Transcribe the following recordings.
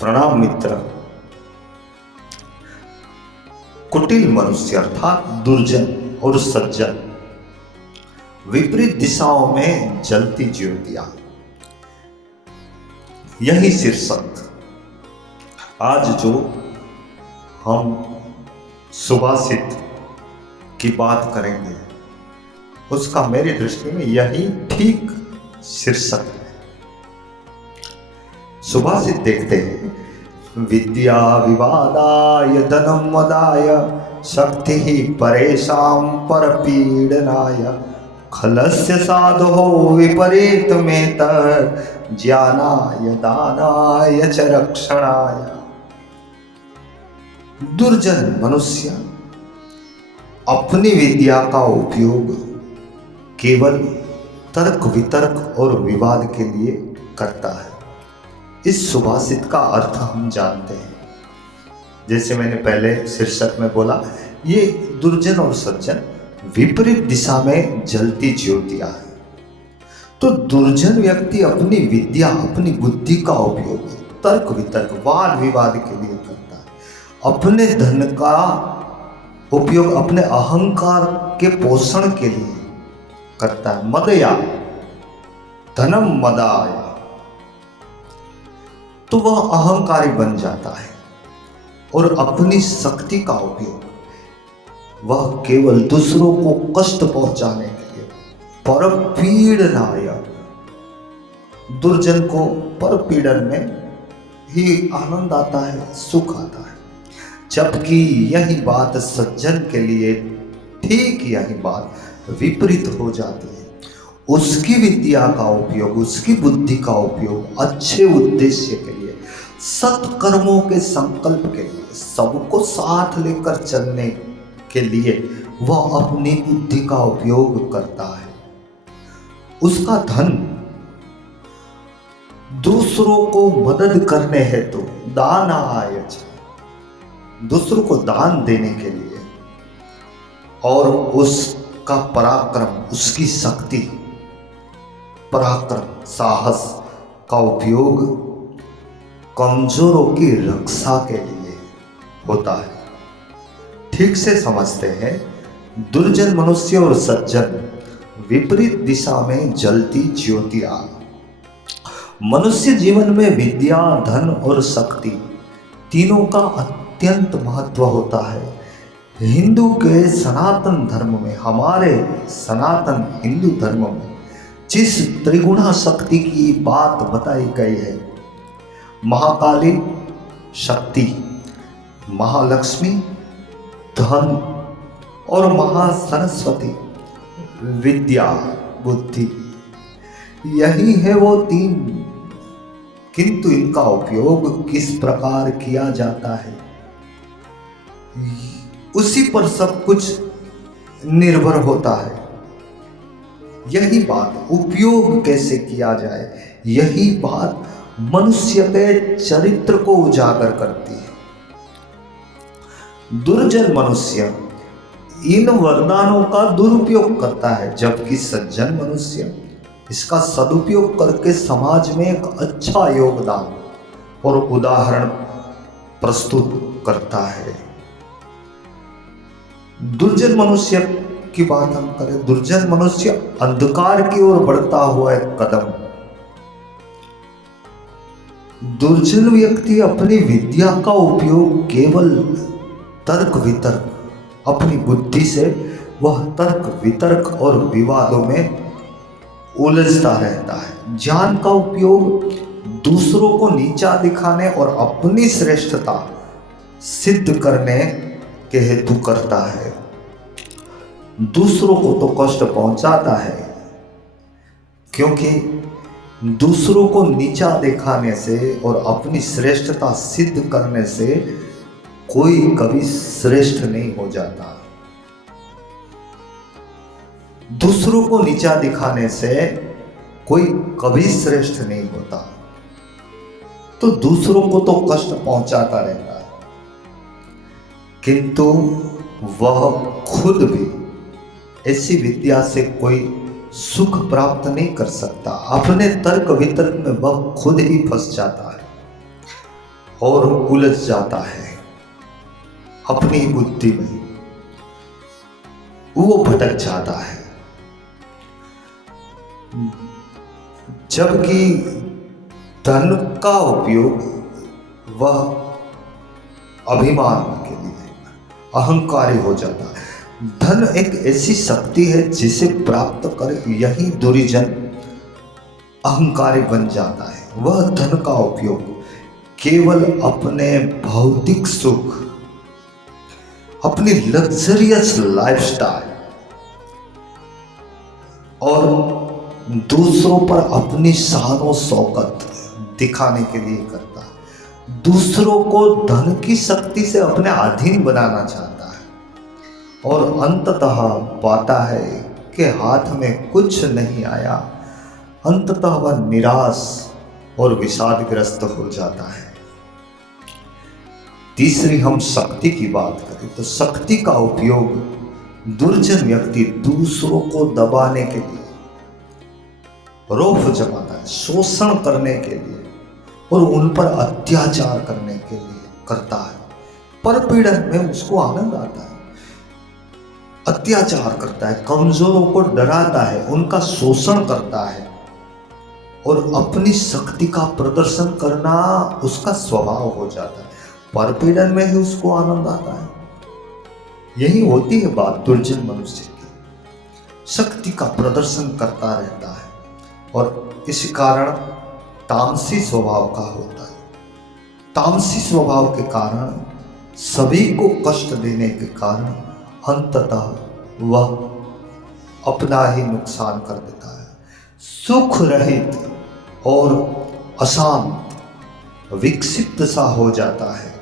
प्रणाम मित्र। कुटिल मनुष्य अर्थात दुर्जन और सज्जन, विपरीत दिशाओं में जलती ज्योतियां, यही शीर्षक आज जो हम सुभाषित की बात करेंगे उसका मेरी दृष्टि में यही ठीक शीर्षक है। सुभाषित देखते हैं, विद्या विवादाय धनम मदाय शक्ति ही परेशान पर पीड़नाय खलस्य साधो विपरीत में ज्ञानाय दानाय च रक्षणाय। दुर्जन मनुष्य अपनी विद्या का उपयोग केवल तर्क वितर्क और विवाद के लिए करता है। इस सुभाषित का अर्थ हम जानते हैं। जैसे मैंने पहले शीर्षक में बोला, ये दुर्जन और सज्जन विपरीत दिशा में जलती ज्योतियां हैं। तो दुर्जन व्यक्ति अपनी विद्या, अपनी बुद्धि का उपयोग तर्क वितर्क वाद विवाद के लिए करता है। अपने धन का उपयोग अपने अहंकार के पोषण के लिए करता है। मदया धनम मदाय, तो वह अहंकारी बन जाता है और अपनी शक्ति का उपयोग वह केवल दूसरों को कष्ट पहुंचाने के लिए परपीड़नाय, दुर्जन को परपीड़न में ही आनंद आता है, सुख आता है। जबकि यही बात सज्जन के लिए ठीक यही बात विपरीत हो जाती है। उसकी विद्या का उपयोग, उसकी बुद्धि का उपयोग अच्छे उद्देश्य के लिए, सत्कर्मों के संकल्प के लिए, सबको साथ लेकर चलने के लिए वह अपनी बुद्धि का उपयोग करता है। उसका धन दूसरों को मदद करने हेतु दानाय, दूसरों को दान देने के लिए, और उसका पराक्रम, उसकी शक्ति, पराक्रम, साहस का उपयोग कमजोरों की रक्षा के लिए होता है। ठीक से समझते हैं, दुर्जन मनुष्य और सज्जन विपरीत दिशा में जलती ज्योतियां। मनुष्य जीवन में विद्या, धन और शक्ति तीनों का अत्यंत महत्व होता है। हिंदू के सनातन धर्म में, हमारे सनातन हिंदू धर्म में जिस त्रिगुणा शक्ति की बात बताई गई है, महाकाली शक्ति, महालक्ष्मी धन और महासरस्वती विद्या बुद्धि, यही है वो तीन। किंतु इनका उपयोग किस प्रकार किया जाता है उसी पर सब कुछ निर्भर होता है। यही बात, उपयोग कैसे किया जाए, यही बात मनुष्य के चरित्र को उजागर करती है। दुर्जन मनुष्य इन वरदानों का दुरुपयोग करता है, जबकि सज्जन मनुष्य इसका सदुपयोग करके समाज में एक अच्छा योगदान और उदाहरण प्रस्तुत करता है। दुर्जन मनुष्य की बात हम करें, दुर्जन मनुष्य अंधकार की ओर बढ़ता हुआ एक कदम। दुर्जन व्यक्ति अपनी विद्या का उपयोग केवल तर्क वितर्क, अपनी बुद्धि से वह तर्क वितर्क और विवादों में उलझता रहता है। ज्ञान का उपयोग दूसरों को नीचा दिखाने और अपनी श्रेष्ठता सिद्ध करने के हेतु करता है। दूसरों को तो कष्ट पहुंचाता है, क्योंकि दूसरों को नीचा दिखाने से और अपनी श्रेष्ठता सिद्ध करने से कोई कभी श्रेष्ठ नहीं हो जाता। दूसरों को नीचा दिखाने से कोई कभी श्रेष्ठ नहीं होता, तो दूसरों को तो कष्ट पहुंचाता रहता है, किंतु वह खुद भी ऐसी विद्या से कोई सुख प्राप्त नहीं कर सकता। अपने तर्क वितर्क में वह खुद ही फंस जाता है। और उलझ जाता है अपनी बुद्धि में, वो भटक जाता है। जबकि धन का उपयोग वह अभिमान के लिए, अहंकारी हो जाता है। धन एक ऐसी शक्ति है जिसे प्राप्त कर यही दुर्जन अहंकारी बन जाता है। वह धन का उपयोग केवल अपने भौतिक सुख, अपनी लग्जरियस लाइफस्टाइल और दूसरों पर अपनी शान और शौकत दिखाने के लिए करता है। दूसरों को धन की शक्ति से अपने अधीन बनाना चाहता है और अंततः पाता है कि हाथ में कुछ नहीं आया। अंततः वह निराश और विषादग्रस्त हो जाता है। तीसरी हम शक्ति की बात करें तो शक्ति का उपयोग दुर्जन व्यक्ति दूसरों को दबाने के लिए, रौफ जमाना है, शोषण करने के लिए और उन पर अत्याचार करने के लिए करता है। परपीड़न में उसको आनंद आता है। अत्याचार करता है, कमजोरों को डराता है, उनका शोषण करता है और अपनी शक्ति का प्रदर्शन करना उसका स्वभाव हो जाता है। परपीड़न में ही उसको आनंद आता है। यही होती है बात दुर्जन मनुष्य की। शक्ति का प्रदर्शन करता रहता है और इस कारण तामसी स्वभाव का होता है। तामसी स्वभाव के कारण, सभी को कष्ट देने के कारण अंततः वह अपना ही नुकसान कर देता है। सुख रहित और अशांत, विक्षिप्त सा हो जाता है।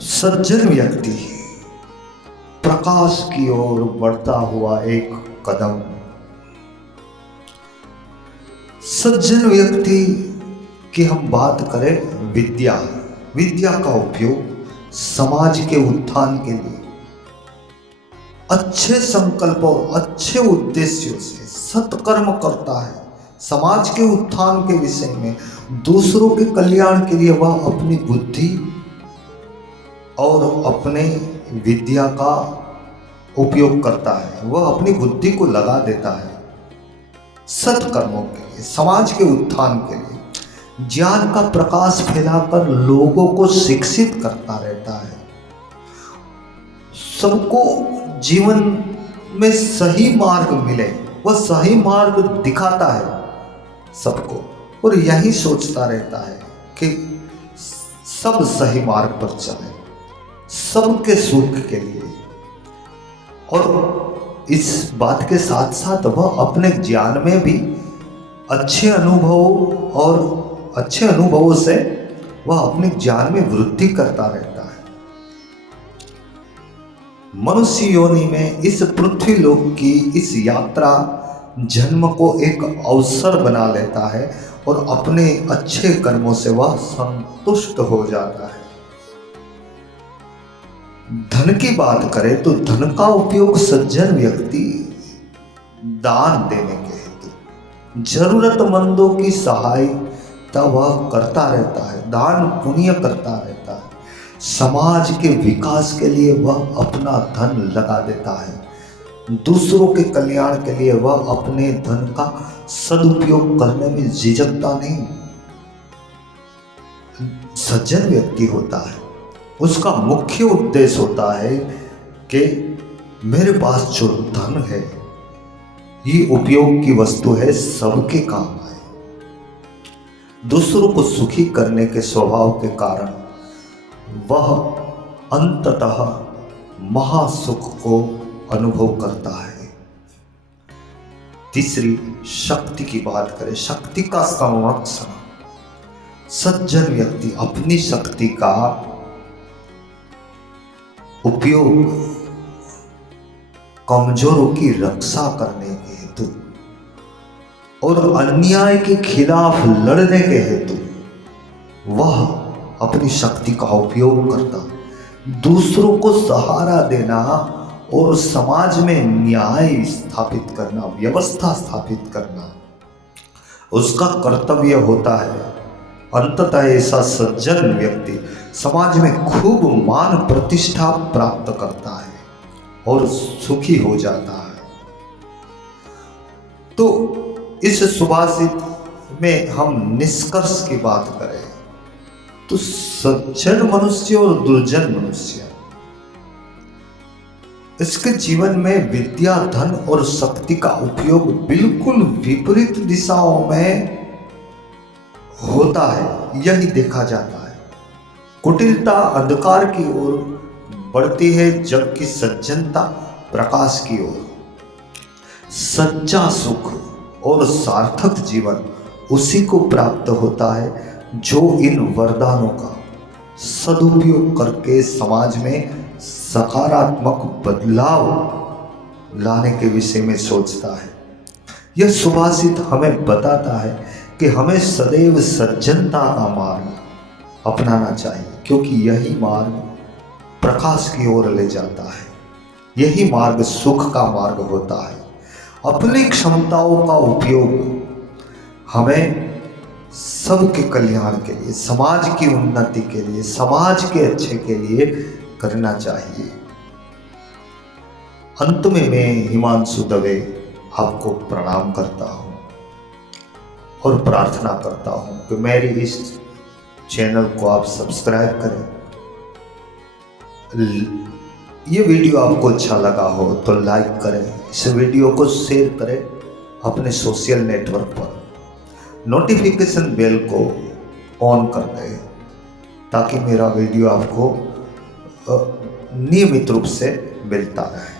सज्जन व्यक्ति प्रकाश की ओर बढ़ता हुआ एक कदम। सज्जन व्यक्ति की हम बात करें विद्या का उपयोग समाज के उत्थान के लिए अच्छे संकल्पों, अच्छे उद्देश्यों से सत्कर्म करता है। समाज के उत्थान के विषय में, दूसरों के कल्याण के लिए वह अपनी बुद्धि और अपने विद्या का उपयोग करता है। वह अपनी बुद्धि को लगा देता है सत्कर्मों के लिए, समाज के उत्थान के लिए। ज्ञान का प्रकाश फैलाकर लोगों को शिक्षित करता रहता है। सबको जीवन में सही मार्ग मिले, वह सही मार्ग दिखाता है सबको और यही सोचता रहता है कि सब सही मार्ग पर चले, सबके सुख के लिए। और इस बात के साथ साथ वह अपने ज्ञान में भी अच्छे अनुभवों से वह अपने ज्ञान में वृद्धि करता रहता है। मनुष्य योनि में इस पृथ्वी लोक की इस यात्रा जन्म को एक अवसर बना लेता है और अपने अच्छे कर्मों से वह संतुष्ट हो जाता है। धन की बात करें तो धन का उपयोग सज्जन व्यक्ति दान देने के हेतु, जरूरतमंदों की सहायता वह करता रहता है, दान पुण्य करता रहता है। समाज के विकास के लिए वह अपना धन लगा देता है। दूसरों के कल्याण के लिए वह अपने धन का सदुपयोग करने में झिझकता नहीं। सज्जन व्यक्ति होता है, उसका मुख्य उद्देश्य होता है कि मेरे पास जो धन है ये उपयोग की वस्तु है, सबके काम आए। दूसरों को सुखी करने के स्वभाव के कारण वह अंततः महासुख को अनुभव करता है। तीसरी शक्ति की बात करें, शक्ति का संरक्षण। सज्जन व्यक्ति अपनी शक्ति का उपयोग कमजोरों की रक्षा करने के हेतु और अन्याय के खिलाफ लड़ने के हेतु वह अपनी शक्ति का उपयोग करता। दूसरों को सहारा देना और समाज में न्याय स्थापित करना, व्यवस्था स्थापित करना उसका कर्तव्य होता है। अंततः ऐसा सज्जन व्यक्ति समाज में खूब मान प्रतिष्ठा प्राप्त करता है और सुखी हो जाता है। तो इस सुभाषित में हम निष्कर्ष की बात करें तो सज्जन मनुष्य और दुर्जन मनुष्य, इसके जीवन में विद्या, धन और शक्ति का उपयोग बिल्कुल विपरीत दिशाओं में होता है, यही देखा जाता है। कुटिलता अंधकार की ओर बढ़ती है, जबकि सज्जनता प्रकाश की ओर। सच्चा सुख और सार्थक जीवन उसी को प्राप्त होता है जो इन वरदानों का सदुपयोग करके समाज में सकारात्मक बदलाव लाने के विषय में सोचता है। यह सुभाषित हमें बताता है कि हमें सदैव सज्जनता का मार्ग अपनाना चाहिए, क्योंकि यही मार्ग प्रकाश की ओर ले जाता है, यही मार्ग सुख का मार्ग होता है। अपनी क्षमताओं का उपयोग हमें सबके कल्याण के लिए, समाज की उन्नति के लिए, समाज के अच्छे के लिए करना चाहिए। अंत में मैं हिमांशु दवे आपको प्रणाम करता हूं और प्रार्थना करता हूं कि मेरी इस चैनल को आप सब्सक्राइब करें। ये वीडियो आपको अच्छा लगा हो तो लाइक करें, इस वीडियो को शेयर करें अपने सोशल नेटवर्क पर, नोटिफिकेशन बेल को ऑन कर दें ताकि मेरा वीडियो आपको नियमित रूप से मिलता रहे।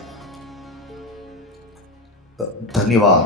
धन्यवाद।